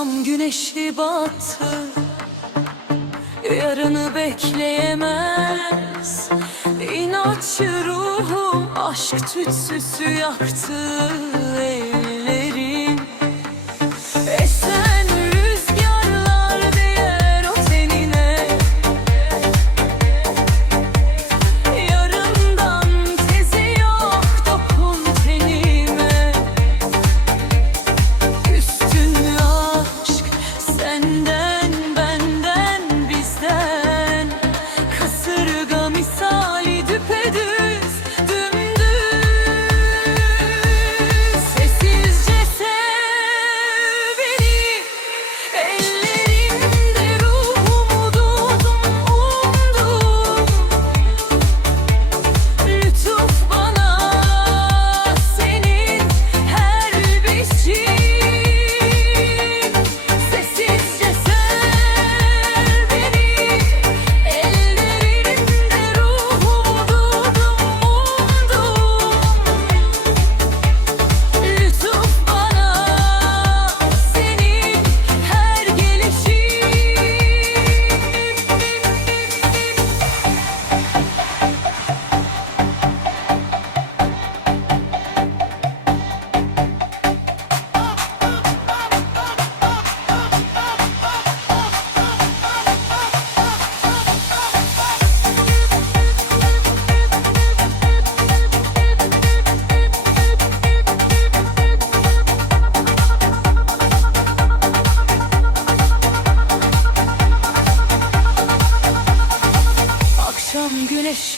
Akşam güneşi battı Yarını bekleyemez. İnatçı ruhum aşk tütsüsü yaktı elini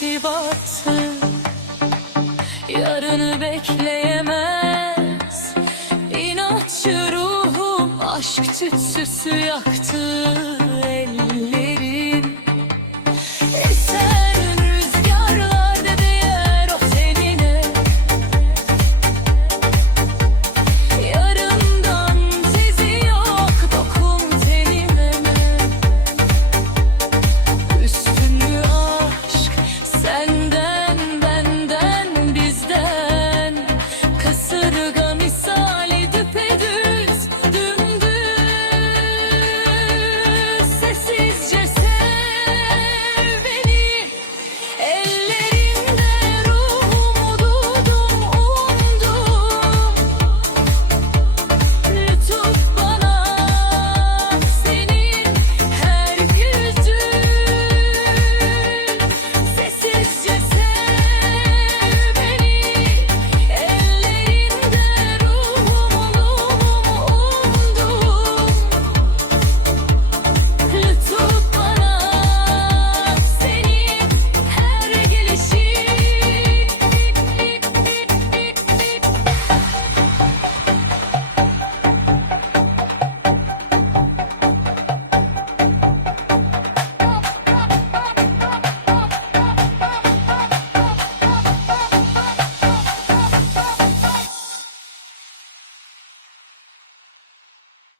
itibarsız Yarını bekleyemez. İnatçı ruhum aşk tütsüsü yaktı.